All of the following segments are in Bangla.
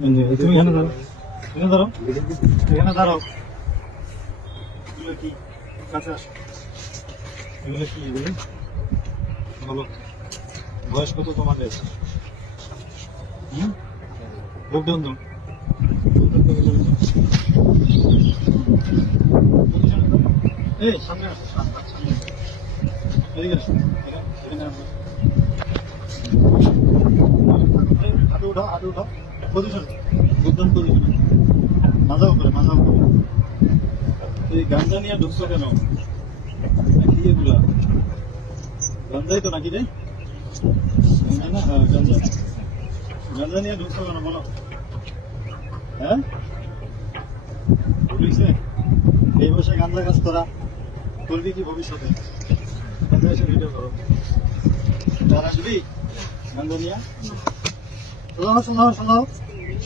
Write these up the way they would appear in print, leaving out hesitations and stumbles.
তুমি এখানে দাঁড়াও, এখানে দাঁড়াও, এখানে দাঁড়াও। এগুলো কি? কাছে আসো। এগুলো কি? এগুলো বলো, বয়স কত তোমাদের? লকডাউন দাও। এই সামনে আসো, সামনে এদিকে আসো, এখানে আসো। হাতে উঠাও, হাতে উঠাও, পজিশন, লকডাউন পজিশন, মাজা উপরে, মাজা উপরে। এই গাঞ্জা নিয়ে ঢুকছো কেন? কি এগুলা? গাঞ্জাই তো নাকি রে? গাঞ্জা না? হ্যাঁ গাঞ্জা। গাঞ্জা নিয়ে ঢুকছো কেন বলো? হ্যাঁ, বুঝছে? এই বসে গাঞ্জা কাজ করা করবি কি ভবিষ্যতে? গাঞ্জা এসে ভিডিও করো, তার আসবি গাঞ্জা নিয়ে। সোজা হও, সোজা হও, সোজা হও,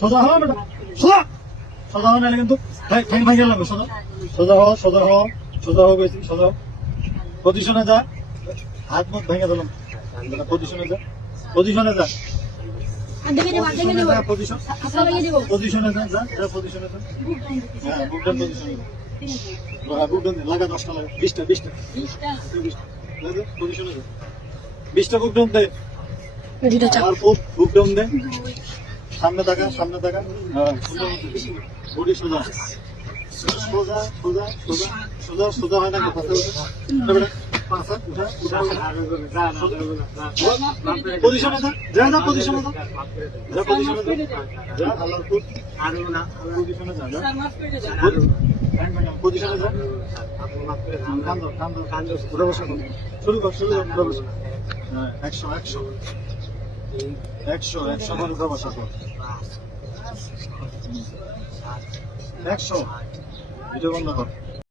সোজা হও বেটা, সোজা, সোজা হও নাহলে কিন্তু ঠ্যাং ভাঙিয়ে লাগবে। সোজা, সোজা হও, সোজা হও, সোজা হও গেছি, সোজা হও। পজিশনে যা, হাত মুখ ভেঙে দিলাম। পজিশনে যা, পজিশনে যা, পজিশনে যা, যা, যা, পজিশনে যা। হ্যাঁ, বুকডাউন পজিশনে যা। বুকডাউন লাগা, 10টা লাগা, 20টা, 20টা, 20টা, পজিশনে যা, 20টা বুকডাউন দে। আর বুকডাউন দে, সামনে তাকা, সামনে তাকা। হ্যাঁ, বডি সোজা, সোজা, সোজা, সোজা, সোজা, সোজা হয় না কি? পাঁচা উঠা, উঠা, পজিশনে যা, যা, যা, পজিশনে যা, যা, পজিশনে যা, যা, আল্লাহর ফুট, পজিশনে যা, যা, পজিশনে যা, কান্দো, কান্দো, কান্দো, উঠে বসো, শুরু কর, শুরু কর, উঠে বসো। হ্যাঁ, 100, 100, 100, 100 করে উঠে বসা কর, 100, ভিডিও বন্ধ কর।